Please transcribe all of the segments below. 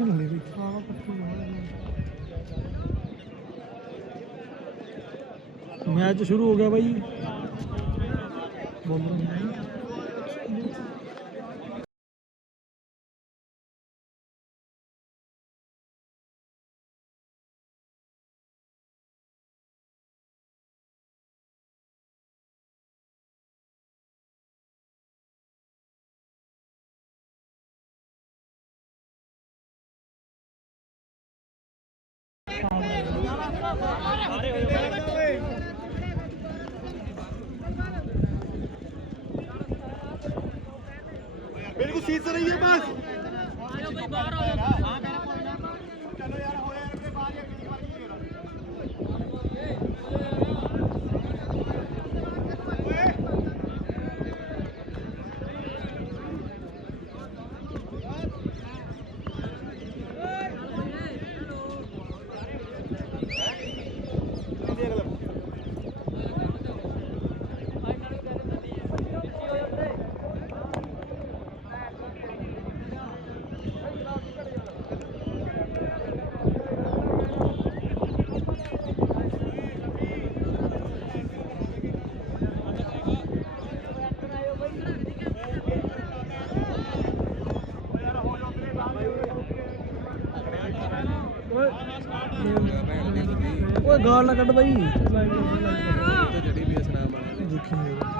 Position ਲੈ ਰਹੀ ਸਾਰਾ ਪੱਕੀ ਮੈਚ ਸ਼ੁਰੂ ਹੋ ਗਿਆ ਬਾਈ। ਬੋਲ। ਰਹੇ बिल्कुल सीट से रहिए बस ਗਾਲ ਨਾ ਕੱਢ ਬਾਈ ਜੜੀ ਵੀ ਸਨਾਮ ਵਾਲੇ ਦੇਖੀ ਯਾਰ।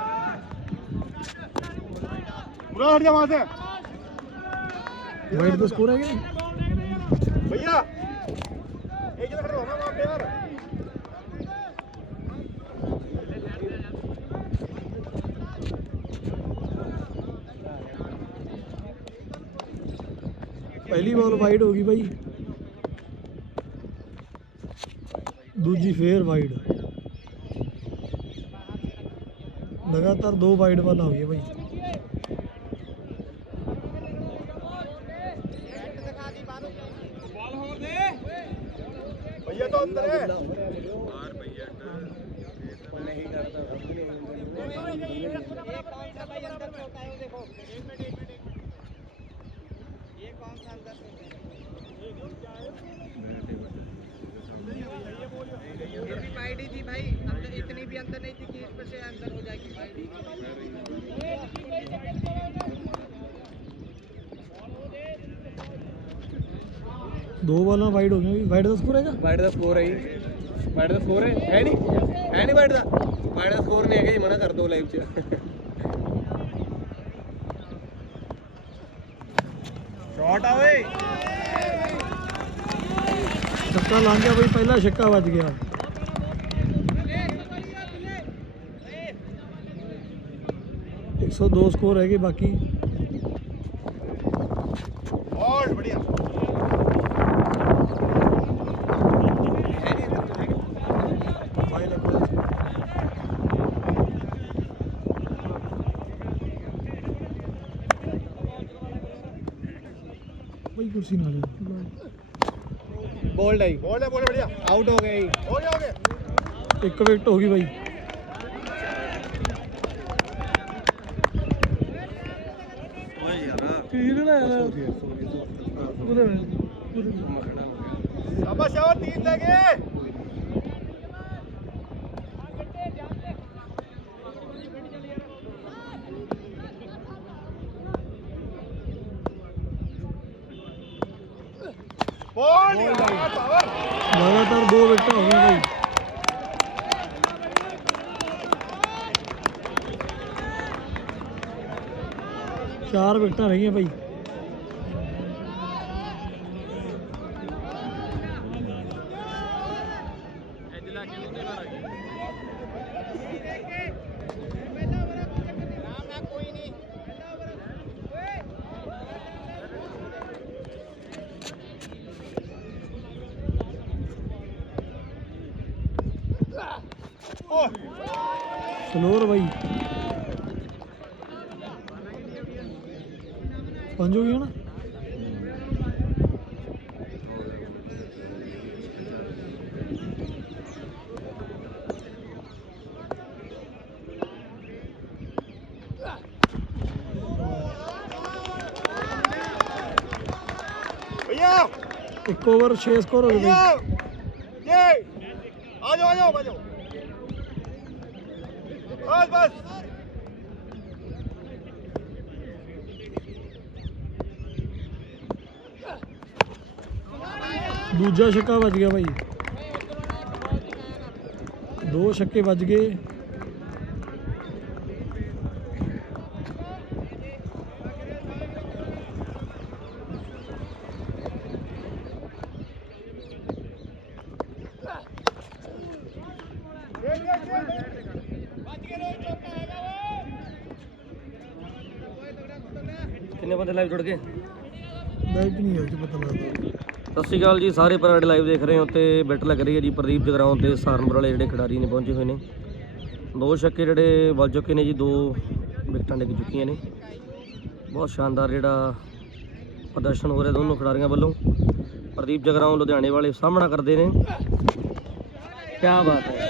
पूरा हट जा वहां से ਵਾਈਟ ਦਾ ਸਕੋਰ ਹੈਗਾ भैया एक जगह खड़े हो ना वहां पे यार ਪਹਿਲੀ ਬਾਲ ਵਾਈਡ ਹੋ ਗਈ ਦੂਜੀ ਫੇਰ ਵਾਈਡ ਲਗਾਤਾਰ ਦੋ ਵਾਈਡ ਵਾਲਾ ਹੋ ਗਈਆਂ ਬਾਈ पाइडी थी भाई अंदर इतनी भी अंदर नहीं थी कि इस पर से अंदर हो जाएगी पाइडी ਦੋ ਬਾਲਾਂ ਵਾਈਡ ਹੋ ਗਈਆਂ ਵੀ ਵਾਈਡ ਦਾ ਸਕੋਰ ਹੈਗਾ ਵਾਈਡ ਦਾ ਸਕੋਰ ਹੈ ਜੀ ਵਾਈਡ ਦਾ ਸਕੋਰ ਹੈ ਹੈ ਨਹੀਂ ਹੈ ਨਹੀਂ ਵਾਈਡ ਦਾ ਵਾਈਡ ਦਾ ਸਕੋਰ ਨਹੀਂ ਹੈਗਾ ਜੀ ਮਨਾ ਕਰ ਦੋ ਲਾਈਵ 'ਚ शॉट आवे ਛੱਕਾ ਲੰਘ ਗਿਆ ਬਾਈ ਪਹਿਲਾ ਛੱਕਾ ਵੱਜ ਗਿਆ 102 स्कोर रह गई बाकी? और कुर्सी ना ले बोल्ड आई बोल्ड है बोल्ड बढ़िया। आउट हो गई। हो गया हो गया एक विकेट होगी भाई। ਬੋਲ ਲਗਾਤਾਰ ਦੋ ਵਿਕਟਾਂ ਹੋ ਗਈਆਂ ਭਾਈ ਚਾਰ ਵਿਕਟਾਂ ਰਹੀਆਂ ਭਾਈ ਸਲੋਰ ਬਾਈ। ਪੰਜ ਹੋ ਗਈਆਂ ਨਾ ਇੱਕ ਓਵਰ 6 ਸਕੋਰ ਹੋ ਗਏ ਬਈ। ਦੂਜਾ ਛੱਕਾ ਵੱਜ ਗਿਆ ਬਾਈ। ਦੋ ਛੱਕੇ ਵੱਜ ਗਏ। ਕਿੰਨੇ ਬੰਦੇ ਲਾਈਵ ਜੁੜ ਗਏ? ਲਾਈਟ ਨਹੀਂ ਹੈ ਜੀ ਪਤਾ ਲੱਗਦਾ ਸਤਿ ਸ਼੍ਰੀ ਅਕਾਲ ਜੀ, ਸਾਰੇ ਭਰਾ ਲਾਈਵ ਦੇਖ ਰਹੇ ਹੋ ਤੇ ਬੈਟ ਲੱਗ ਰਹੀ ਹੈ ਜੀ ਪ੍ਰਦੀਪ ਜਗਰਾਉਂ ਤੇ, ਸਹਾਰਨਪੁਰ ਵਾਲੇ ਜਿਹੜੇ ਖਿਡਾਰੀ ਨੇ ਪਹੁੰਚੇ ਹੋਏ ਨੇ। ਦੋ ਛੱਕੇ ਜਿਹੜੇ ਵੱਜ ਚੁੱਕੇ ਨੇ ਜੀ, ਦੋ ਵਿਕਟਾਂ ਡਿੱਗ ਚੁੱਕੀਆਂ ਨੇ। ਬਹੁਤ ਸ਼ਾਨਦਾਰ ਜਿਹੜਾ ਪ੍ਰਦਰਸ਼ਨ ਹੋ ਰਿਹਾ ਦੋਨੋਂ ਖਿਡਾਰੀਆਂ ਵੱਲੋਂ। ਪ੍ਰਦੀਪ ਜਗਰਾਉਂ ਲੁਧਿਆਣੇ ਵਾਲੇ ਸਾਹਮਣਾ ਕਰਦੇ ਨੇ। ਕੀ ਬਾਤ ਹੈ।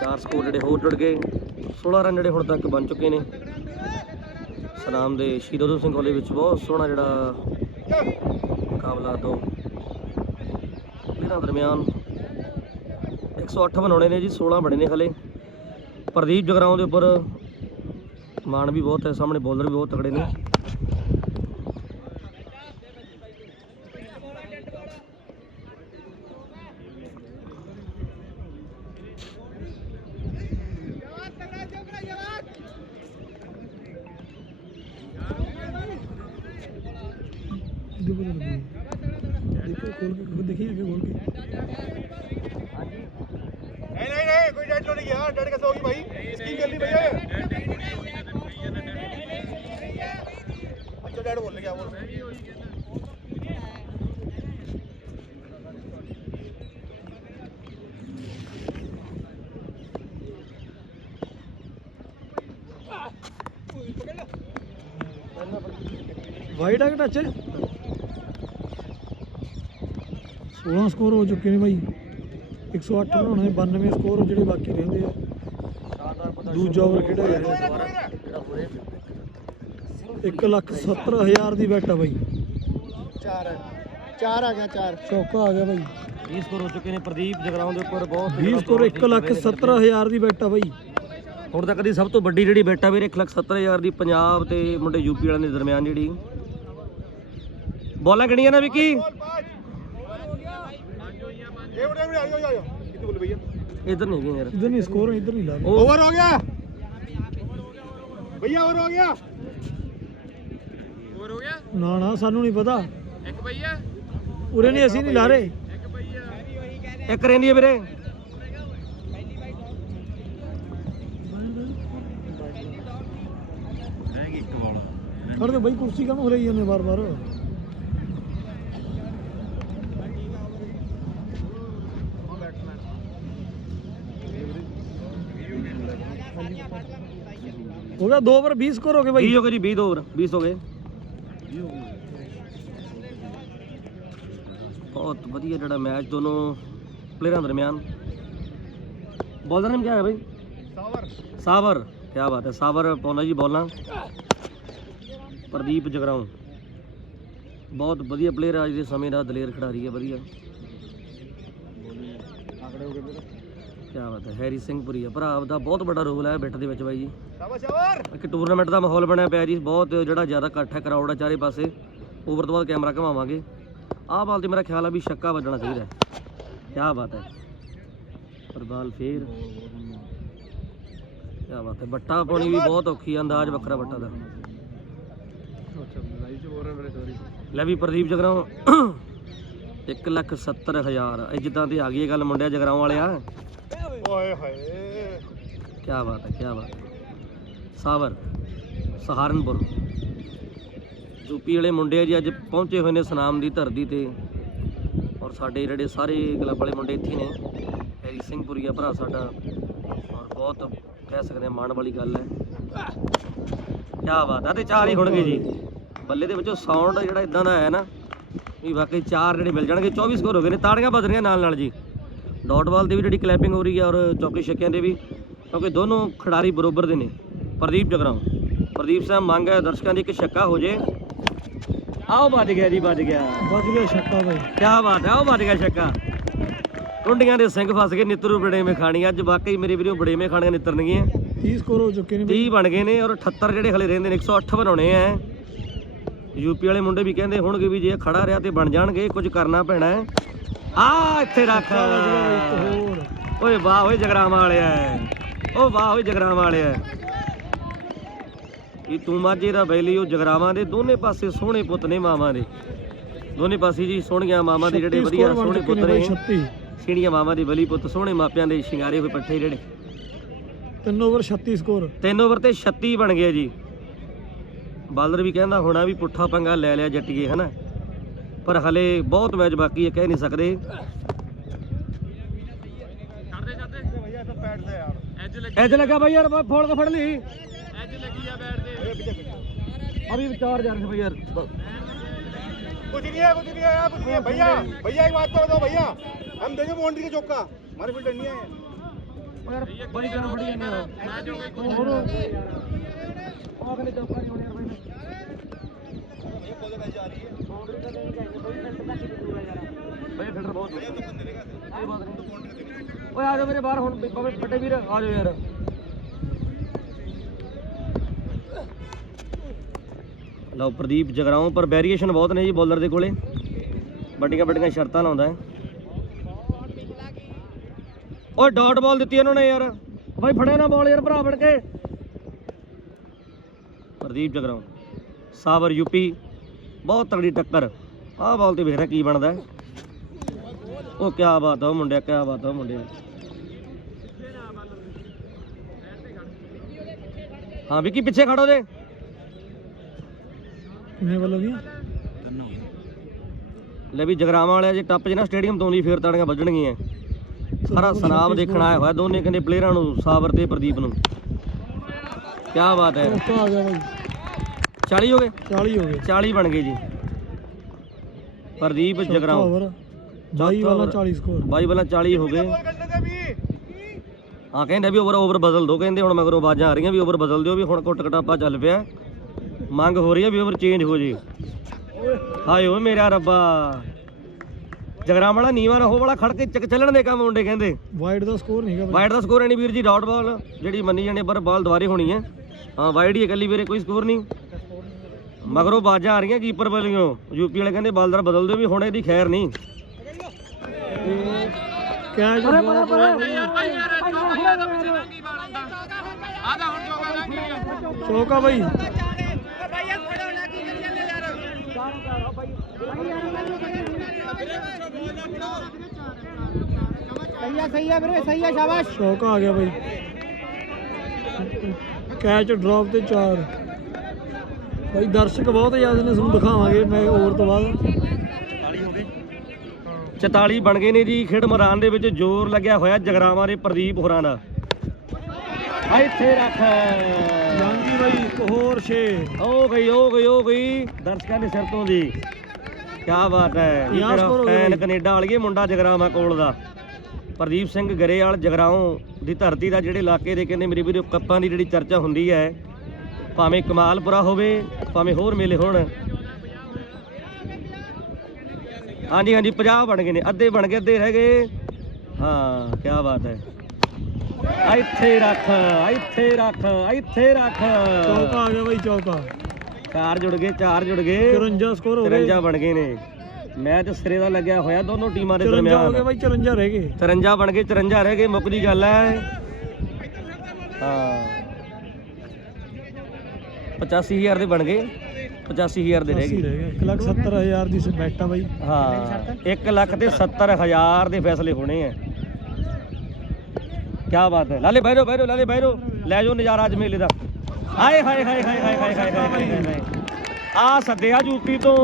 ਚਾਰ ਸਕੋਰ ਜਿਹੜੇ ਹੋਰ ਜੁੜ ਗਏ। 16 ਰਨ ਜਿਹੜੇ ਹੁਣ ਤੱਕ ਬਣ ਚੁੱਕੇ ਨੇ। ਸਨਾਮ ਦੇ ਸ਼ਹੀਦ ਊਧਮ ਸਿੰਘ ਕਾਲਜ ਵਿੱਚ ਬਹੁਤ ਸੋਹਣਾ ਜਿਹੜਾ ਮੁਕਾਬਲਾ ਦੋ। ਇਹਨਾਂ ਦਰਮਿਆਨ 108 ਬਣਾਉਣੇ ਨੇ ਜੀ 16 ਬਣੇ ਨੇ ਹਲੇ। ਪ੍ਰਦੀਪ ਜਗਰਾਉਂ ਦੇ ਉੱਪਰ ਮਾਨ ਵੀ ਬਹੁਤ ਹੈ, ਸਾਹਮਣੇ ਬੋਲਰ ਵੀ ਬਹੁਤ ਤਕੜੇ ਨੇ। ਕਿਹੜਾ ਕਿਹੜਾ ਚ 16 ਸਕੋਰ ਹੋ ਚੁੱਕੇ ਨੇ ਭਾਈ 108 ਬਣਾਉਣੇ 92 ਸਕੋਰ ਜਿਹੜੇ ਬਾਕੀ ਰਹਿੰਦੇ ਆ। ਦੂਜਾ ਓਵਰ ਖੇਡਿਆ ਜਾ ਰਿਹਾ 1 ਲੱਖ 70000 ਦੀ ਬੈਟ ਆ ਬਾਈ। 4 4 ਆ ਗਿਆ 4 ਚੌਕਾ ਆ ਗਿਆ ਬਾਈ। 20 ਸਕੋਰ ਹੋ ਚੁੱਕੇ ਨੇ ਪ੍ਰਦੀਪ ਜਗਰਾਉਂ ਦੇ ਉੱਪਰ ਬਹੁਤ 20 ਸਕੋਰ 1 ਦੀ ਬੈਟ ਆ ਬਾਈ। ਹੁਣ ਤੱਕ ਦੀ ਸਭ ਤੋਂ ਵੱਡੀ ਜਿਹੜੀ ਬੈਟਾ ਵੀਰੇ 1 ਲੱਖ 70000 ਦੀ ਪੰਜਾਬ ਤੇ ਮੁੰਡੇ ਯੂਪੀ ਵਾਲਿਆਂ ਦੇ ਦਰਮਿਆਨ ਜਿਹੜੀ। ਬੋਲਾਂ ਕਿਹੜੀਆਂ ਨੇ ਵਿੱਕੀ। ਇਧਰ ਨਹੀਂ ਗਏ ਯਾਰ। ਇਧਰ ਨਹੀਂ ਸਕੋਰ ਇਧਰ ਨਹੀਂ ਲੱਗਦਾ ਓਵਰ ਹੋ ਗਿਆ। ਭਈਆ ਓਵਰ ਹੋ ਗਿਆ। ਓਵਰ ਹੋ ਗਿਆ? ਨਾ ਨਾ ਸਾਨੂੰ ਨਹੀਂ ਪਤਾ। ਇੱਕ ਭਈਆ? ਉਰੇ ਨਹੀਂ ਅਸੀਂ ਨਹੀਂ ਲਾ ਰਹੇ। ਇੱਕ ਭਈਆ। ਇੱਕ ਰਹਿੰਦੀ ਹੈ ਵੀਰੇ। ਖੜ ਦੇ ਬਈ ਕੁਰਸੀ ਕੰਮ ਹੋ ਰਹੀ ਹੈ ਨੇ ਬਾਰ ਬਾਰ ਗਿਆ 2 ਓਵਰ 20 ਸਕੋਰ ਹੋ ਗਏ 20 ਬਾਈ ਹੋ ਗਏ ਜੀ 20 ਓਵਰ 20 ਹੋ ਗਏ ਬਹੁਤ ਵਧੀਆ ਜਿਹੜਾ ਮੈਚ ਦੋਨੋਂ ਪਲੇਅਰਾਂ ਦਰਮਿਆਨ ਬੋਲਰ ਨਾਮ ਕੀ ਹੈ ਭਾਈ सावर ਸਾਵਰ ਕੀ ਬਾਤ ਹੈ ਸਾਵਰ ਪਾਉਂਦਾ ਜੀ ਬੋਲਾਂ ਪ੍ਰਦੀਪ ਜਗਰਾਉਂ ਬਹੁਤ ਵਧੀਆ ਪਲੇਅਰ ਅੱਜ ਦੇ ਸਮੇਂ ਦਾ ਦਲੇਰ ਖਿਡਾਰੀ ਹੈ ਵਧੀਆ ਕਿਆ ਬਾਤ ਹੈ ਹੈਰੀ ਸਿੰਘ ਪੁਰੀ ਪੁਰੀਆ ਭਰਾ ਦਾ ਬਹੁਤ ਵੱਡਾ ਰੋਲ ਹੈ ਬਿੱਟ ਦੇ ਵਿੱਚ ਬਾਈ ਜੀ। ਸ਼ਾਬਾਸ਼ ਇੱਕ ਟੂਰਨਾਮੈਂਟ ਦਾ ਮਾਹੌਲ ਬਣਿਆ ਪਿਆ ਜੀ ਬਹੁਤ ਜਿਹੜਾ ਜ਼ਿਆਦਾ ਇਕੱਠ ਹੈ ਕਰਾਊਡ ਹੈ ਚਾਰੇ ਪਾਸੇ। ਓਵਰ ਤੋਂ ਬਾਅਦ ਕੈਮਰਾ ਘਮਾਵਾਂਗੇ। ਆਹ ਬਾਲ ਤੇ ਮੇਰਾ ਖਿਆਲ ਆ ਵੀ ਛੱਕਾ ਵੱਜਣਾ ਚਾਹੀਦਾ ਕੀ ਬਾਤ ਹੈ। ਪਰ ਬਾਲ ਫੇਰ। ਕੀ ਬਾਤ ਹੈ ਬੱਟਾ ਪਾਉਣੀ ਵੀ ਬਹੁਤ ਔਖੀ ਅੰਦਾਜ਼ ਵੱਖਰਾ ਬੱਟਾ ਦਾ। ਲੈ ਵੀ ਪ੍ਰਦੀਪ ਜਗਰਾਉਂ। 1 ਲੱਖ 70 ਹਜ਼ਾਰ। ਇਹ ਜਿੱਦਾਂ ਤੇ ਆ ਗਈ ਗੱਲ ਮੁੰਡਿਆ ਜਗਰਾਉਂ ਵਾਲਿਆ। ਹਾਏ ਹਾਏ। ਕੀ ਬਾਤ ਹੈ ਕੀ ਬਾਤ ਹੈ। ਸਾਵਰ, ਸਹਾਰਨਪੁਰ। ਯੂਪੀ ਵਾਲੇ ਮੁੰਡੇ ਆ ਜੀ, ਅੱਜ ਪਹੁੰਚੇ ਹੋਏ ਨੇ ਸਨਾਮ ਦੀ ਧਰਤੀ ਤੇ। ਔਰ ਸਾਡੇ ਜਿਹੜੇ ਸਾਰੇ ਕਲੱਬ ਵਾਲੇ ਮੁੰਡੇ ਇੱਥੇ ਨੇ, ਹੈਰੀ ਸਿੰਘਪੁਰੀਆ ਭਰਾ ਸਾਡਾ। ਔਰ ਬਹੁਤ ਕਹਿ ਸਕਦੇ ਆ ਮਾਣ ਵਾਲੀ ਗੱਲ ਹੈ। ਕਿਆ ਬਾਤ ਹੈ, ਤੇ ਚਾਰ ਹੀ ਹੋਣਗੇ ਜੀ। ਬੱਲੇ ਦੇ ਵਿੱਚੋਂ ਸਾਊਂਡ ਜਿਹੜਾ ਇਦਾਂ ਦਾ ਆਇਆ ਨਾ, ਵੀ ਵਾਕਈ ਚਾਰ ਜਿਹੜੇ ਮਿਲ ਜਾਣਗੇ 24 ਸਕੋਰ ਹੋ ਗਏ ਨੇ, ਤਾੜੀਆਂ ਵੱਜ ਰਹੀਆਂ ਨਾਲ ਨਾਲ ਜੀ। ਡਾਟ ਬਾਲ ਦੀ ਵੀ ਜਿਹੜੀ ਕਲੈਪਿੰਗ ਹੋ ਰਹੀ ਹੈ ਔਰ ਚੌਕੇ ਛੱਕਿਆਂ ਦੇ ਵੀ ਕਿਉਂਕਿ ਦੋਨੋਂ ਖਿਡਾਰੀ ਬਰੋਬਰ ਦੇ ਨੇ। ਪ੍ਰਦੀਪ ਜਗਰਾਉਂ। ਪ੍ਰਦੀਪ ਸਾਹਿਬ ਮੰਗ ਹੈ ਦਰਸ਼ਕਾਂ ਦੀ ਇੱਕ ਛੱਕਾ ਹੋ ਜੇ। ਆਓ ਵੱਜ ਗਿਆ ਜੀ ਵੱਜ ਗਿਆ। ਵੱਜ ਗਿਆ ਛੱਕਾ ਬਾਈ। ਕਿਆ ਬਾਤ ਹੈ ਆਓ ਵੱਜ ਗਿਆ ਛੱਕਾ। ਟੁੰਡੀਆਂ ਦੇ ਸਿੰਘ ਫਸ ਗਏ ਨਿੱਤਰੂ ਬੜੇਵੇਂ ਖਾਣੀ ਅੱਜ ਵਾਕਈ ਮੇਰੇ ਵੀਰੋ ਬੜੇਵੇਂ ਖਾਣੀਆਂ ਨਿੱਤਰਨਗੀਆਂ। 30 ਸਕੋਰ ਹੋ ਚੁੱਕੇ ਨੇ 30 ਬਣ ਗਏ ਨੇ ਔਰ 78 ਜਿਹੜੇ ਹਲੇ ਰਹਿੰਦੇ ਨੇ 108 ਬਣਾਉਣੇ ਆ। ਯੂਪੀ ਵਾਲੇ ਮੁੰਡੇ ਵੀ ਕਹਿੰਦੇ ਹੋਣਗੇ ਵੀ ਜੇ ਖੜਾ ਰਿਹਾ ਤੇ ਬਣ ਜਾਣਗੇ ਕੁਝ ਕਰਨਾ ਪੈਣਾ ਹੈ। ਆ ਇੱਥੇ ਰੱਖ। ਗਿਆ ਓਏ ਵਾਹ ਓਏ ਜਗਰਾਵਾਂ ਵਾਲਿਆ ਓ ਵਾਹ ਓਏ ਜਗਰਾਵਾਂ ਵਾਲਿਆ ਇਹ ਤੂੰ ਮਾਝੇ ਦਾ ਬੈਲੀ ਉਹ ਜਗਰਾਵਾਂ ਦੇ ਦੋਨੇ ਪਾਸੇ ਸੋਹਣੇ ਪੁੱਤ ਨੇ ਮਾਵਾਂ ਦੇ। ਦੋਨੇ ਪਾਸੇ ਜੀ ਸੋਹਣੀਆਂ ਮਾਵਾਂ ਦੇ ਜਿਹੜੇ 36 ਵਧੀਆ ਸੋਹਣੇ ਪੁੱਤ ਨੇ ਨੇ। ਬਾਈ 36 ਸੀੜੀਆਂ ਮਾਵਾਂ ਦੇ ਬਲੀ ਪੁੱਤ ਸੋਹਣੇ ਮਾਪਿਆਂ ਦੇ ਸ਼ਿੰਗਾਰੇ ਹੋਏ ਪੱਠੇ ਜਿਹੜੇ। ਤਿੰਨ ਓਵਰ 36 ਸਕੋਰ ਤਿੰਨ ਓਵਰ ਤੇ 36 ਬਣ ਗਏ ਜੀ। ਬਾਲਰ ਵੀ ਕਹਿੰਦਾ ਹੋਣਾ ਵੀ ਪੁੱਠਾ ਪੰਗਾ ਲੈ ਲਿਆ ਜੱਟੀਏ ਹਨਾ? ਪਰ ਹਲੇ ਬਹੁਤ ਮੈਚ ਬਾਕੀ ਹੈ ਕਹਿ ਨਹੀਂ ਸਕਦੇ ਐਜ ਲੱਗਾ ਬਾਈ ਯਾਰ ਫੋੜ ਕੇ ਫੜ ਲਈ ਐਜ ਲੱਗੀ ਆ ਬੈਟ ਦੇ ਅਭੀ ਵਿਚਾਰ ਜਾਣ ਬਈ ਯਾਰ कुछ नहीं है कुछ नहीं है यार, कुछ नहीं है भैया भैया एक बात तो बताओ भैया हम देंगे बाउंड्री के चौका हमारे फील्डर नहीं है ਯਾਰ ਬੜੀ ਜਾਨ ਫੜੀ ਜਾਂਦੇ ਆ ਮੈਂ ਜੋ ਕੋਈ ਹੋਰ ਉਹ ਅਗਲੇ ਚੌਕਾ ਨਹੀਂ ਹੋਣੇ ਯਾਰ ਬਾਈ ਬਈ ਫਿਲਟਰ ਬਹੁਤ ਵਧੀਆ ਕੋਈ ਬਾਤ ਨਹੀਂ। ਓਏ ਆ ਮੇਰੇ ਬਾਹਰ ਹੁਣ ਪਵੇ ਫੱਟੇ ਵੀਰ ਆ ਯਾਰ। ਲਓ ਪ੍ਰਦੀਪ ਜਗਰਾਉਂ ਪਰ ਵੈਰੀਏਸ਼ਨ ਬਹੁਤ ਨੇ ਜੀ ਬੋਲਰ ਦੇ ਕੋਲੇ। ਵੱਡੀਆਂ ਵੱਡੀਆਂ ਸ਼ਰਤਾਂ ਲਾਉਂਦਾ ਹੈ। ਓਏ ਡਾਟ ਬਾਲ ਦਿੱਤੀ ਇਹਨਾਂ ਨੇ ਯਾਰ। ਬਾਈ ਫੜਿਆ ਨਾ ਬਾਲ ਯਾਰ ਭਰਾ ਫੜ ਕੇ। ਪ੍ਰਦੀਪ ਜਗਰਾਉਂ ਸਾਬਰ ਯੂਪੀ। ਬਹੁਤ ਤਗੜੀ ਟੱਕਰ। ਆਹ ਬਾਲ ਤੇ ਵੇਖਣਾ ਕੀ ਬਣਦਾ ਹੈ। ਉਹ ਕਿਆ ਬਾਤ ਆ ਉਹ ਮੁੰਡਿਆ ਕਿਆ ਬਾਤ ਆ ਉਹ ਮੁੰਡੇ ਹਾਂ ਵਿੱਕੀ ਪਿੱਛੇ ਖੜੋ ਜੇ। ਕਿੰਨੇ ਵੱਲੋਂ ਵੀ ਲੈ ਵੀ ਜਗਰਾਵਾਂ ਵਾਲਿਆ ਜੇ ਟੱਪ ਜੇ ਨਾ ਸਟੇਡੀਅਮ ਤੋਂ ਦੀ ਫੇਰ ਤਾੜੀਆਂ ਵੱਜਣਗੀਆਂ। ਸਾਰਾ ਸਨਾਬ ਦੇਖਣ ਆਇਆ ਹੋਇਆ ਦੋਨੇ ਕਹਿੰਦੇ ਪਲੇਅਰਾਂ ਨੂੰ ਸਾਬਰ ਤੇ ਪ੍ਰਦੀਪ ਨੂੰ। ਕਿਆ ਬਾਤ ਹੈ। ਚੌਕਾ ਆ ਗਿਆ ਬਾਈ। ਹੋ ਗਏ? 40 ਹੋ ਗਏ। 40 ਬਣ ਗਏ ਜੀ। ਪ੍ਰਦੀਪ ਜਗਰਾਉਂ। 22 ਵਾਲਾ 40 ਸਕੋਰ। 22 ਵਾਲਾ 40 ਹੋ ਗਏ। ਹਾਂ ਕਹਿੰਦੇ ਵੀ ਓਵਰ ਓਵਰ ਬਦਲ ਦੋ। ਕਹਿੰਦੇ ਹੁਣ ਮਗਰੋਂ ਆਵਾਜ਼ਾਂ ਆ ਰਹੀਆਂ ਵੀ ਓਵਰ ਬਦਲ ਦਿਓ ਵੀ ਹੁਣ ਕੁੱਟ ਕਟਾਪਾ ਚੱਲ ਪਿਆ। ਮੰਗ ਹੋ ਰਹੀ ਹੈ ਵੀ ਓਵਰ ਚੇਂਜ ਹੋ ਜੇ। ਹਾਏ ਓਏ ਮੇਰਾ ਰੱਬਾ। ਜਗਰਾਮ ਵਾਲਾ ਨੀਵਾ ਰਹੋ ਵਾਲਾ ਖੜ ਕੇ ਚੱਕ ਚੱਲਣ ਦੇ ਕੰਮ ਮੁੰਡੇ ਕਹਿੰਦੇ। ਵਾਈਡ ਦਾ ਸਕੋਰ ਨਹੀਂਗਾ ਵਾਈਡ ਦਾ ਸਕੋਰ ਨਹੀਂ ਵੀਰ ਜੀ ਡਾਟ ਬਾਲ। ਜਿਹੜੀ ਮੰਨੀ ਜਾਣੇ ਪਰ ਬਾਲ ਦੁਆਰੇ ਹੋਣੀ ਹੈ। ਹਾਂ ਵਾਈਡ ਹੀ ਇਕੱਲੀ ਵੀਰੇ ਕੋਈ ਸਕੋਰ ਨਹੀਂ। ਮਗਰੋਂ ਬਾਜਾਂ ਆ ਰਹੀਆਂ ਕੀਪਰ ਵੱਲੋਂ। ਯੂਪੀ ਵਾਲੇ ਕਹਿੰਦੇ ਬਾਲਦਾਰ ਬਦਲ ਦਿਓ ਵੀ ਹੁਣ ਇਹਦੀ ਖੈਰ ਨਹੀਂ। ਕੈਚ ਡ੍ਰੌਪ ਤੇ 4 ਬਾਈ ਦਰਸ਼ਕ ਬਹੁਤ ਜ਼ਿਆਦਾ ਨੇ ਤੁਹਾਨੂੰ ਦਿਖਾਵਾਂਗੇ ਮੈਂ ਓਵਰ ਤੋਂ ਬਾਅਦ। 44 ਬਣ ਗਏ ਨੇ ਜੀ ਖੇਡ ਮੈਦਾਨ ਦੇ ਵਿੱਚ ਜ਼ੋਰ ਲੱਗਿਆ ਹੋਇਆ ਜਗਰਾਵਾਂ ਦੇ ਪ੍ਰਦੀਪ ਹੋਰਾਂ ਦਾ। ਆ ਇੱਥੇ ਰੱਖ। ਜਾਂਗੀ ਬਾਈ ਇੱਕ ਹੋਰ 6 ਓ ਗਈ ਓ ਗਈ ਓ ਗਈ। ਦਰਸ਼ਕਾਂ ਦੇ ਸਿਰ ਤੋਂ ਦੀ। ਕੀ ਬਾਤ ਹੈ। ਫੈਨ। ਕੈਨੇਡਾ ਵਾਲੀਏ ਮੁੰਡਾ ਜਗਰਾਵਾਂ ਕੋਲ ਦਾ? ਪ੍ਰਦੀਪ ਸਿੰਘ ਗਰੇਵਾਲ ਜਗਰਾਉਂ ਦੀ ਧਰਤੀ ਦਾ ਜਿਹੜੇ ਇਲਾਕੇ ਦੇ ਕਹਿੰਦੇ ਮੇਰੇ ਵੀਰੋ ਕੱਪਾਂ ਦੀ ਜਿਹੜੀ ਚਰਚਾ ਹੁੰਦੀ ਹੈ ਭਾਵੇਂ ਕਮਾਲਪੁਰਾ ਹੋਵੇ ਭਾਵੇਂ ਹੋਰ ਮੇਲੇ ਹੋਣ। ਹਾਂਜੀ ਹਾਂਜੀ 50 ਬਣ ਗਏ ਨੇ ਅੱਧੇ ਬਣ ਗਏ ਅੱਧੇ ਰਹਿ ਗਏ। ਹਾਂ ਕੀ ਬਾਤ ਹੈ। ਇੱਥੇ ਰੱਖ ਇੱਥੇ ਰੱਖ ਇੱਥੇ ਰੱਖ। ਚੌਕਾ ਆ ਗਿਆ ਬਾਈ ਚੌਕਾ ਚਾਰ ਜੁੜ ਗਏ ਚਾਰ ਜੁੜ ਗਏ। 54 ਸਕੋਰ ਹੋ ਗਏ। 53 ਬਣ ਗਏ ਨੇ। ਮੈਚ ਸਿਰੇ ਦਾ ਲੱਗਿਆ ਹੋਇਆ ਦੋਨੋਂ ਟੀਮਾਂ ਦੇ 54 ਹੋ ਦਰਮਿਆਨ। ਗਏ ਬਾਈ 54 ਰਹਿ ਗਏ। 53 ਬਣ ਗਏ 54 ਰਹਿ ਗਏ ਮੁੱਕਦੀ ਗੱਲ ਹੈ। ਹਾਂ। 85000 ਦੇ ਬਣ ਗਏ 85000 ਦੇ ਰਹਿ 80 ਗਏ ਰਹਿ ਗਏ 1 ਲੱਖ 70 ਹਜ਼ਾਰ ਦੀ ਬੈਟ ਆ ਬਾਈ ਹਾਂ 1 ਲੱਖ ਤੇ 70000 ਦੇ ਫੈਸਲੇ ਹੋਣੇ ਆ ਕੀ ਬਾਤ ਹੈ ਲਾਲੇ ਬੈਰੋ ਬੈਰੋ ਲਾਲੇ ਬੈਰੋ ਲੈ ਜਾਓ ਨਜ਼ਾਰਾ ਅੱਜ ਮੇਲੇ ਦਾ ਹਾਏ ਹਾਏ ਹਾਏ ਹਾਏ ਹਾਏ ਹਾਏ ਹਾਏ ਹਾਏ ਹਾਏ ਹਾਏ ਆ ਸੱਦਿਆ ਯੂਪੀ ਤੋਂ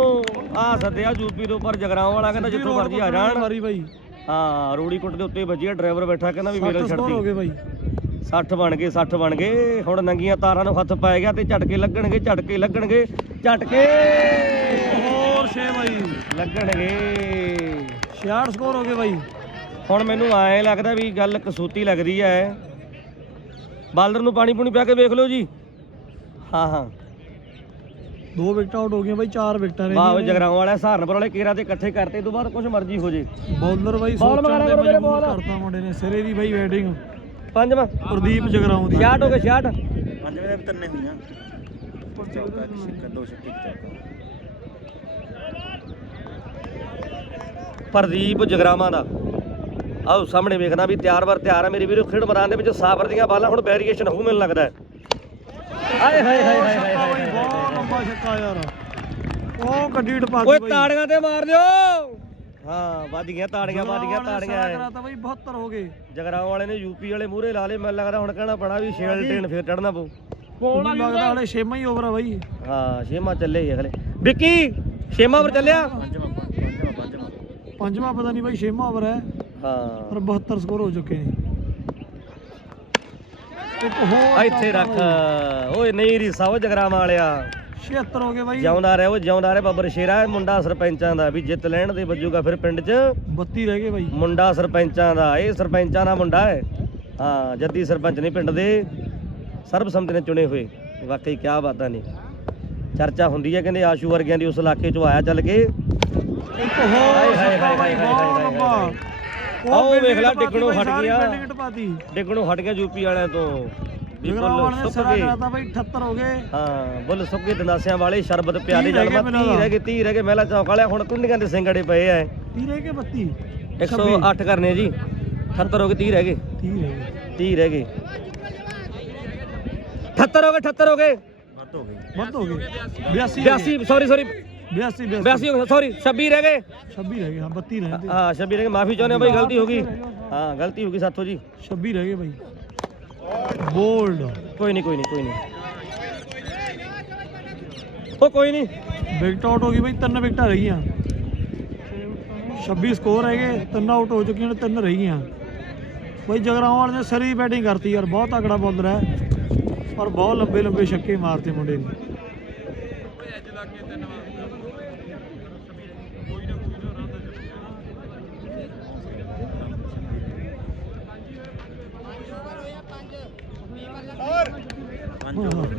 ਆ ਸੱਦਿਆ ਯੂਪੀ ਤੋਂ ਪਰ ਜਗਰਾਉਂ ਵਾਲਾ ਕਹਿੰਦਾ ਜਿੱਥੋਂ ਮਰਜ਼ੀ ਆ ਜਾਣ ਬਾਈ ਹਾਂ ਰੋੜੀ ਕੁੱਟ ਦੇ ਉੱਤੇ ਵੱਜੀ ਆ ਡਰਾਈਵਰ ਬੈਠਾ ਕਹਿੰਦਾ ਵੀ ਮੇਰੇ 60 ਸਕੋਰ ਹੋ ਛੱਡਤੀ ਗਏ ਬਾਈ 60 ਬਣ ਗਏ 60 ਬਣ ਗਏ। ਹੁਣ ਨੰਗੀਆਂ ਤਾਰਾਂ ਨੂੰ ਹੱਥ ਪਾਏ ਗਿਆ ਤੇ ਝਟਕੇ ਲੱਗਣਗੇ ਝਟਕੇ ਲੱਗਣਗੇ ਝਟਕੇ। ਹੋਰ 6 ਬਾਈ। ਲੱਗਣਗੇ। 66 ਸਕੋਰ ਹੋ ਗਏ ਬਾਈ। ਹੁਣ ਮੈਨੂੰ ਐਂ ਲੱਗਦਾ ਵੀ ਗੱਲ ਕਸੂਤੀ ਲੱਗਦੀ ਐ। ਬਾਲਰ ਨੂੰ ਪਾਣੀ ਪੂਣੀ ਪਿਆ ਕੇ ਵੇਖ ਲਓ ਜੀ। ਹਾਂ ਹਾਂ। ਦੋ ਵਿਕਟਾਂ ਆਊਟ ਹੋ ਗਈਆਂ ਬਾਈ ਚਾਰ ਵਿਕਟਾਂ ਵਾਹ ਰਹੀਆਂ ਜਗਰਾਉਂ ਵਾਲਾ ਸਹਾਰਨਪੁਰ ਵਾਲੇ ਕੇਰਾ ਤੇ ਇਕੱਠੇ ਕਰਤੇ ਤੋਂ ਬਾਅਦ ਕੁਝ ਮਰਜ਼ੀ ਹੋ ਜੇ। ਬੌਲਰ ਬਾਈ ਸੋਚਣ ਦੇ ਮਜਬੂਰ। ਕਰਤਾ ਮੁੰਡੇ ਨੇ ਸਿਰੇ ਦੀ ਬਾਈ ਬੈਟਿੰਗ ਪੰਜਵਾਂ। ਪ੍ਰਦੀਪ ਜਗਰਾਉਂ ਦੀ 66 ਹੋ ਗਏ 66 ਪੰਜਵੇਂ ਦੇ ਵੀ ਤਿੰਨੇ ਹੋਈਆਂ। ਚੌਕਾ ਇੱਕ ਛੱਕਾ ਦੋ ਛੱਕੇ ਇੱਕ ਚੌਕਾ ਪ੍ਰਦੀਪ ਜਗਰਾਵਾਂ ਦਾ। ਆਓ ਸਾਹਮਣੇ ਵੇਖਣਾ ਵੀ ਤਿਆਰ ਵਰ ਤਿਆਰ ਹੈ ਮੇਰੇ ਵੀਰੋ ਖੇਡ ਮੈਦਾਨ ਦੇ ਵਿੱਚ ਸਾਬਰ ਦੀਆਂ ਬਾਲਾਂ ਹੁਣ ਵੈਰੀਏਸ਼ਨ ਹੋਊ ਮੈਨੂੰ ਲੱਗਦਾ। ਆਏ ਹਾਏ ਹਾਏ ਹਾਏ ਹਾਏ ਬਹੁਤ ਲੰਬਾ ਛੱਕਾ ਯਾਰ। ਉਹ ਗੱਡੀ ਟਪਾ ਓਏ ਤਾੜੀਆਂ ਤੇ ਮਾਰ ਦਿਓ। ਹਾਂ ਵੱਜ ਗਈਆਂ ਤਾੜੀਆਂ ਵੱਜ ਗਈਆਂ ਤਾੜੀਆਂ। ਕਰਾਤਾ ਬਾਈ 72 ਹੋ ਗਏ। ਜਗਰਾਉਂ ਵਾਲੇ ਨੇ ਯੂਪੀ ਵਾਲੇ ਮੂਹਰੇ ਲਾ ਲਏ ਮੈਨੂੰ ਲੱਗਦਾ ਹੁਣ ਕਹਿਣਾ ਪੈਣਾ ਵੀ ਛੇਲ ਟ੍ਰੇਨ ਫੇਰ ਚੜਨਾ ਪਊ। ਮੈਨੂੰ ਲੱਗਦਾ ਹਲੇ ਛੇਵਾਂ ਹੀ ਓਵਰ ਆ ਬਾਈ। ਹਾਂ ਛੇਮਾ ਚੱਲੇ ਹੀ ਅਗਲੇ ਵਿੱਕੀ ਛੇਮਾ ਪਰ ਚੱਲਿਆ? ਪੰਜਵਾਂ ਪਤਾ ਨਹੀਂ ਬਾਈ ਛੇਵਾਂ ਓਵਰ ਹੈ। ਹਾਂ। ਪਰ 72 ਸਕੋਰ ਹੋ ਚੁੱਕੇ ਨੇ। ਇੱਕ ਆ ਹੋਰ ਇੱਥੇ ਰੱਖ। ਓਏ ਨਹੀਂ ਰੀਸਾ ਉਹ ਜਗਰਾਵਾਂ ਵਾਲਿਆ। 76 ਹੋ ਗਏ ਬਾਈ। ਜਿਉਂਦਾ ਰਹਿ ਉਹ ਜਿਉਂਦਾ ਰਹਿ ਬੱਬਰ ਸ਼ੇਰਾ ਇਹ ਮੁੰਡਾ ਸਰਪੰਚਾਂ ਦਾ ਵੀ ਜਿੱਤ ਲੈਣ ਦੇ ਵੱਜੂਗਾ ਫਿਰ ਪਿੰਡ 'ਚ। 32 ਰਹਿ ਗਏ ਬਾਈ। ਮੁੰਡਾ ਸਰਪੰਚਾਂ ਦਾ ਇਹ ਸਰਪੰਚਾਂ ਦਾ ਮੁੰਡਾ ਹੈ। ਹਾਂ ਜੱਦੀ ਸਰਪੰਚ ਨਹੀਂ ਪਿੰਡ ਦੇ। ਸਰਬਸੰਮਤੀ ਨੇ ਚੁਣੇ ਹੋਏ। ਵਾਕਈ ਕੀ ਬਾਤਾਂ ਨੇ। ਚਰਚਾ ਹੁੰਦੀ ਹੈ ਕਹਿੰਦੇ ਆਸ਼ੂ ਵਰਗਿਆਂ ਦੀ ਉਸ ਇਲਾਕੇ 'ਚੋਂ ਆਇਆ ਚੱਲ ਕੇ। ਇੱਕ ਹੋਰ ਬਾਈ ਬਹੁਤ ਲੰਬਾ। ਉਹ ਵੇਖ ਲੈ ਡਿੱਗਣੋਂ ਹਟ ਗਿਆ। ਡਿੱਗਣੋਂ ਹਟ ਗਿਆ ਯੂਪੀ ਵਾਲਿਆਂ ਤੋਂ। ਜਗਰਾਵਾਂ ਬੁੱਲ ਨੇ ਸੁੱਕ ਸਿਰਾ ਗਏ। ਕਰਾਤਾ ਬਾਈ 78 ਹੋ ਗਏ। ਹਾਂ ਬੁੱਲ ਸੁੱਕ ਗਏ ਦੰਦਾਸਿਆਂ ਵਾਲੇ ਸ਼ਰਬਤ ਪਿਆਲੇ ਮੈਨੂੰ 30 ਰਹਿ ਗਏ 30 ਰਹਿ ਗਏ ਮਹਿਲਾ ਚੌਕ ਵਾਲਿਆ ਹੁਣ ਕੁੰਡੀਆਂ ਦੇ ਸਿੰਗੜੇ ਪਏ ਐ। 30 ਰਹਿ ਗਏ 32 108 ਕਰਨੇ ਜੀ। 78 ਹੋ ਗਏ 30 ਰਹਿ ਗਏ। 30 ਰਹਿ ਗਏ। 30 ਰਹਿ ਗਏ। 78 ਹੋ ਗਏ 78 ਹੋ ਗਏ। ਵੱਧ ਹੋ ਗਈ। ਵੱਧ ਹੋ ਗਏ। 82 82 ਸੌਰੀ ਸੌਰੀ 82 82 ਸੌਰੀ 26 ਰਹਿ ਗਏ। 26 ਰਹਿ ਗਏ ਹਾਂ 32 ਰਹਿ ਗਏ। ਹਾਂ 26 ਰਹਿ ਗਏ ਮਾਫੀ ਚਾਹੁੰਦੇ ਹਾਂ ਬਾਈ ਗਲਤੀ ਹੋ ਗਈ। ਹਾਂ ਗਲਤੀ ਹੋ ਗਈ ਸਾਥੋਂ ਜੀ। 26 ਰਹਿ ਗਏ ਬਾਈ। ਬੋਲਡ ਕੋਈ ਨਹੀਂ ਕੋਈ ਨਹੀਂ ਕੋਈ ਨਹੀਂ। ਉਹ ਕੋਈ ਨਹੀਂ। ਵਿਕਟ ਆਊਟ ਹੋ ਗਈ ਬਾਈ ਤਿੰਨ ਵਿਕਟਾਂ ਰਹਿ ਗਈਆਂ 26 ਸਕੋਰ ਹੈਗੇ ਤਿੰਨ ਆਊਟ ਹੋ ਚੁੱਕੀਆਂ ਨੇ ਤਿੰਨ ਰਹਿ ਗਈਆਂ ਬਾਈ ਜਗਰਾਉਂ ਵਾਲੇ ਨੇ ਸਰੀ ਬੈਟਿੰਗ ਕਰਤੀ ਯਾਰ ਬਹੁਤ ਤਕੜਾ ਬੌਲਰ ਹੈ। ਪਰ ਬਹੁਤ ਲੰਬੇ ਲੰਬੇ ਛੱਕੇ ਮਾਰਤੇ ਮੁੰਡੇ ਨੇ।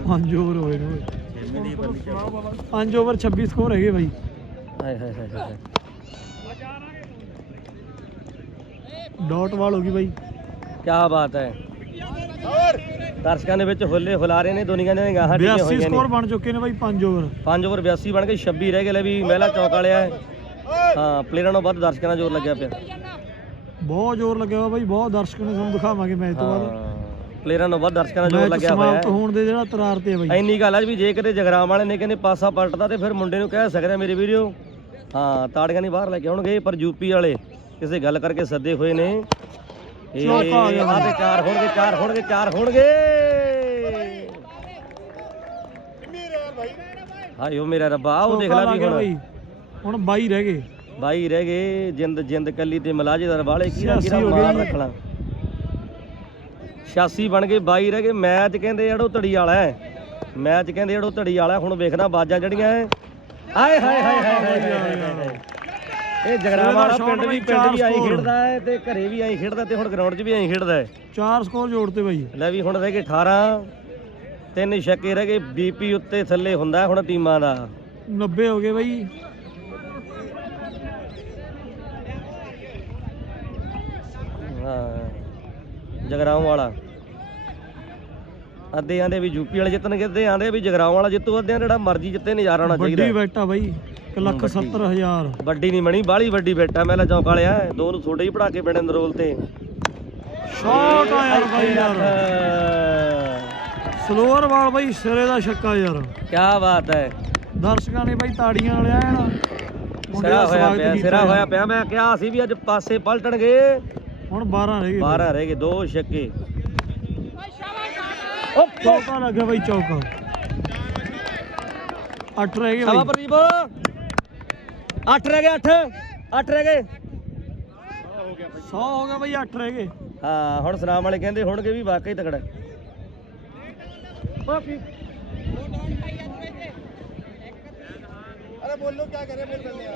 ਪੰਜ ਓਵਰ ਹੋਏ ਨੇ। ਪੰਜ ਓਵਰ 26 ਸਕੋਰ ਹੈਗੇ ਬਾਈ। ਹਾਏ ਹਾਏ ਹਾਏ ਹਾਏ। ਡਾਟ ਵਾਲ ਹੋ ਗਈ ਬਾਈ। ਕੀ ਬਾਤ ਹੈ। ਦਰਸ਼ਕਾਂ ਦੇ ਵਿੱਚ ਹੁੱਲੇ ਹੁਲਾ ਰਹੇ ਨੇ ਦੁਨੀਆ ਗਾਹਾਂ ਟਿਕੀਆਂ 82 ਹੋਈਆਂ ਸਕੋਰ ਨੇ ਬਣ ਚੁੱਕੇ ਨੇ ਬਾਈ ਪੰਜ ਓਵਰ। 5 ਓਵਰ 82 ਬਣ ਗਏ 26 ਰਹਿ ਗਏ ਲੈ ਵੀ ਮਹਿਲਾ ਚੌਕ ਵਾਲਿਆ। ਹੈ ਪਲੇਅਰਾਂ ਨੂੰ ਵੱਧ ਦਰਸ਼ਕਾਂ ਦਾ ਜ਼ੋਰ ਲੱਗਿਆ ਪਿਆ। ਬਹੁਤ ਜ਼ੋਰ ਲੱਗਿਆ ਬਾਈ ਬਹੁਤ ਦਰਸ਼ਕ ਨੇ ਤੁਹਾਨੂੰ ਦਿਖਾਵਾਂਗੇ ਮੈਚ ਤੋਂ ਬਾਅਦ। ਪਲੇਅਰਾਂ ਨੂੰ ਵੱਧ ਦਰਸ਼ਕਾਂ ਦਾ ਜ਼ੋਰ ਮੈਚ ਲੱਗਿਆ ਹੋਇਆ ਸਮਾਪਤ ਹੈ। ਹੋਣ ਦੇ ਜਿਹੜਾ ਤਰਾਰ ਤੇ ਆ ਬਾਈ। ਇੰਨੀ ਗੱਲ ਹੈ ਵੀ ਜੇ ਕਿਤੇ ਜਗਰਾਮ ਵਾਲੇ ਨੇ ਕਹਿੰਦੇ ਪਾਸਾ ਪਲਟਦਾ ਤੇ ਫਿਰ ਮੁੰਡੇ ਨੂੰ ਕਹਿ ਸਕਦੇ ਆ ਮੇਰੇ ਵੀਡੀਓ ਹਾਂ ਤਾੜੀਆਂ ਨਹੀਂ ਬਾਹਰ ਲੈ ਕੇ ਆਉਣਗੇ ਪਰ ਯੂਪੀ ਵਾਲੇ ਕਿਸੇ ਗੱਲ ਕਰਕੇ ਸੱਦੇ ਹੋਏ ਨੇ। ਇਹ ਆ ਤੇ ਚਾਰ ਹੋਣਗੇ ਚਾਰ ਹੋਣਗੇ ਚਾਰ ਹੋਣਗੇ। ਹਾਏ ਓ ਮੇਰਾ ਰੱਬਾ ਉਹ ਦੇਖ ਲੈ ਵੀ ਹੁਣ। ਹੁਣ 22 ਰਹਿ ਗਏ। ਬਾਈ ਰਹਿ ਗਏ ਜਿੰਦ ਜਿੰਦ ਕੱਲੀ ਤੇ ਮਲਾਜੇਦਾਰ ਵਾਲੇ ਹੋ ਮਾਰ ਗਏ। ਰੱਖਣਾ। 86 ਬਣ ਗਏ 22 ਰਹਿ ਗਏ। ਮੈਚ ਕਹਿੰਦੇ ਜੜੋ ਧੜੀ ਵਾਲਾ ਹੈ। ਮੈਚ ਕਹਿੰਦੇ ਜੜੋ ਧੜੀ ਵਾਲਾ। ਹੁਣ ਵੇਖਣਾ ਬਾਜਾਂ ਜੜੀਆਂ ਹੈ। ਆਏ ਹਾਏ ਹਾਏ ਹਾਏ ਹਾਏ। ਇਹ ਜਗਰਾਵਾਂ ਵਾਲਾ ਪਿੰਡ ਵੀ ਪਿੰਡ ਵੀ ਆਈ। ਖੇਡਦਾ ਹੈ ਤੇ ਘਰੇ ਵੀ ਆਈ ਖੇਡਦਾ ਤੇ ਹੁਣ ਗਰਾਊਂਡ 'ਚ ਵੀ ਆਈ ਖੇਡਦਾ ਹੈ। ਚਾਰ ਸਕੋਰ ਜੋੜਤੇ ਬਾਈ। ਲੈ ਵੀ ਹੁਣ ਰਹਿ ਗਏ 18 ਤਿੰਨ ਛੱਕੇ ਰਹਿ ਗਏ। ਬੀਪੀ ਉੱਤੇ ਥੱਲੇ ਹੁੰਦਾ ਹੁਣ ਟੀਮਾਂ ਦਾ। 90 ਹੋ ਗਏ ਬਾਈ ਹਾਂ ਜਗਰਾਉਂ ਵਾਲਾ। ਅੱਧੇ ਆਂਦੇ ਵੀ ਯੂਪੀ ਵਾਲੇ ਜਿੱਤਣਗੇ ਅੱਧੇ ਆਂਦੇ ਵੀ ਜਗਰਾਉਂ ਵਾਲਾ ਜਿੱਤੂ ਅੱਧੇ ਜਿਹੜਾ ਮਰਜ਼ੀ ਜਿੱਤੇ ਨਜ਼ਾਰਾ ਆਉਣਾ ਚਾਹੀਦਾ। ਵੱਡੀ। ਬੈਟ ਬਾਈ 1 ਲੱਖ ਵੱਡੀ। 70 ਹਜ਼ਾਰ। ਵੱਡੀ ਨਹੀਂ ਬਣੀ ਬਾਹਲੀ ਵੱਡੀ ਬੈਠਾ ਮੈਲਾ ਚੌਕ ਵਾਲਿਆ ਦੋ ਨੂੰ ਥੋੜੇ ਹੀ ਪੜਾ ਕੇ ਬੜੇ ਨਰੋਲ ਤੇ। ਸ਼ਾਟ ਆ ਯਾਰ ਬਾਈ ਯਾਰ। ਸਲੋਅਰ ਵਾਲ ਬਾਈ ਸਿਰੇ ਦਾ ਛੱਕਾ ਯਾਰ। ਕੀ ਬਾਤ ਹੈ ਦਰਸ਼ਕਾਂ ਨੇ ਬਾਈ ਤਾੜੀਆਂ ਵਾਲਿਆ ਐਨ। ਸਿਰਾ ਹੋਇਆ ਪਿਆ ਸਿਰਾ ਹੋਇਆ। ਪਿਆ ਮੈਂ ਕਿਹਾ ਸੀ ਵੀ ਅੱਜ ਪਾਸੇ ਪਲਟਣਗੇ। ਹੁਣ 12 ਰਹਿ ਗਏ 12 ਰਹਿ ਗਏ ਦੋ ਛੱਕੇ। ਓ ਚੌਕਾ ਲੱਗਿਆ ਬਾਈ ਚੌਕਾ। ਅੱਠ ਰਹਿ ਗਏ ਬਾਈ। ਪ੍ਰਦੀਪ। ਅੱਠ ਰਹਿ ਗਏ ਅੱਠ। ਅੱਠ ਰਹਿ ਗਏ। 100 ਹੋ ਗਿਆ ਬਾਈ ਅੱਠ ਰਹਿ ਗਏ। ਹਾਂ ਹੁਣ ਸਨਾਮ ਵਾਲੇ ਕਹਿੰਦੇ ਹੋਣਗੇ ਵੀ ਵਾਕਈ ਤਕੜਾ। ਬਾਪੀ ਬੋਲੋ ਕੀ ਕਰੇ ਮੇਰੇ ਬੰਦੇ ਆ।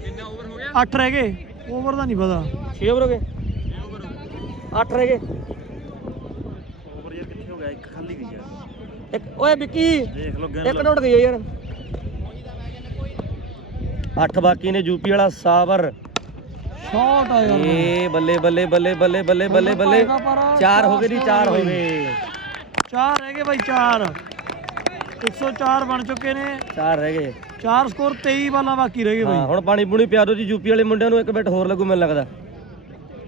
ਕਿੰਨਾ ਓਵਰ ਹੋ ਗਿਆ 8 ਰਹਿ ਗਏ। ਓਵਰ ਦਾ ਨਹੀਂ ਪਤਾ। 6 ਓਵਰ ਹੋ ਗਏ? 8 ਰਹਿ ਗਏ। ਓਵਰ ਯਾਰ ਕਿੱਥੇ ਹੋ ਗਿਆ? ਇੱਕ ਖਾਲੀ ਗਈ ਯਾਰ ਇੱਕ ਓਏ ਵਿੱਕੀ! ਦੇਖ ਲਓ ਇੱਕ ਡੋਟ ਗਈ ਆ ਯਾਰ। 8 ਬਾਕੀ ਨੇ ਯੂਪੀ ਵਾਲਾ ਸਾਵਰ। ਸ਼ਾਟ ਆ ਯਾਰ। ਏ ਬੱਲੇ ਬੱਲੇ ਬੱਲੇ ਬੱਲੇ ਬੱਲੇ ਬੱਲੇ ਬੱਲੇ। 4 ਹੋ ਗਏ ਜੀ 4 ਹੋ ਗਏ। ਚਾਰ ਰਹਿ ਗਏ ਬਾਈ ਚਾਰ। 104 ਬਣ ਚੁੱਕੇ ਨੇ। ਚਾਰ ਰਹਿ ਗਏ। ਚਾਰ ਸਕੋਰ 23 ਬਾਲਾਂ ਬਾਕੀ ਰਹਿ ਗਏ ਹਾਂ ਬਾਈ। ਹੁਣ ਪਾਣੀ ਪੂਣੀ ਪਿਆ ਦਿਓ ਜੀ ਯੂਪੀ ਵਾਲੇ ਮੁੰਡਿਆਂ ਨੂੰ ਇੱਕ ਬਿਟ ਹੋਰ ਲੱਗੂ ਮੈਨੂੰ ਲੱਗਦਾ।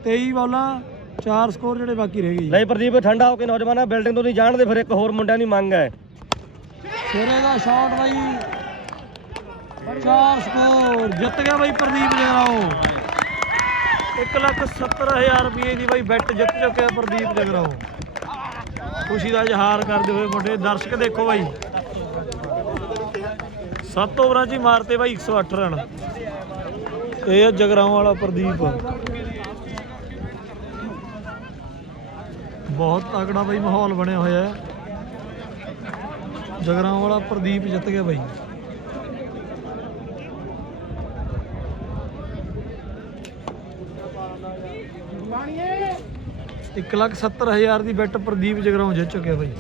23 ਬਾਲਾਂ ਚਾਰ ਸਕੋਰ ਜਿਹੜੇ ਬਾਕੀ ਰਹਿ ਗਏ ਜੀ। ਨਹੀਂ ਪ੍ਰਦੀਪ ਠੰਡਾ ਹੋ ਕੇ ਨੌਜਵਾਨਾਂ ਬਿਲਡਿੰਗ ਤੋਂ ਨਹੀਂ ਜਾਣਦੇ ਫਿਰ ਇੱਕ ਹੋਰ ਮੁੰਡਿਆਂ ਦੀ ਮੰਗ ਹੈ। ਸਿਰੇ ਦਾ ਸ਼ਾਟ ਬਾਈ। ਚਾਰ ਸਕੋਰ ਜਿੱਤ ਗਿਆ ਬਾਈ ਪ੍ਰਦੀਪ ਜਗਰਾਓ 170000 ਰੁਪਏ ਦੀ ਬਾਈ ਬੈਟ ਜਿੱਤ ਚੁੱਕਿਆ ਪ੍ਰਦੀਪ ਜਗਰਾਓ ਖੁਸ਼ੀ ਦਾ ਇਜ਼ਹਾਰ ਕਰਦੇ ਹੋਏ ਮੁੰਡੇ ਦਰਸ਼ਕ ਦੇਖੋ ਬਾਈ। 7 ਓਵਰਾਂ 'ਚ ਹੀ ਮਾਰਤੇ ਬਾਈ 108 ਰਨ। ਇਹ ਆ ਜਗਰਾਉਂ ਵਾਲਾ ਪ੍ਰਦੀਪ। ਬਹੁਤ ਤਕੜਾ ਬਾਈ ਮਾਹੌਲ ਬਣਿਆ ਹੋਇਆ ਹੈ। ਜਗਰਾਉਂ ਵਾਲਾ ਪ੍ਰਦੀਪ ਜਿੱਤ ਗਿਆ ਬਾਈ। ਇੱਕ ਲੱਖ ਸੱਤਰ ਹਜ਼ਾਰ ਦੀ ਬੈਟ ਪ੍ਰਦੀਪ ਜਗਰਾਉਂ ਜਿੱਤ ਚੁੱਕਿਆ ਬਾਈ।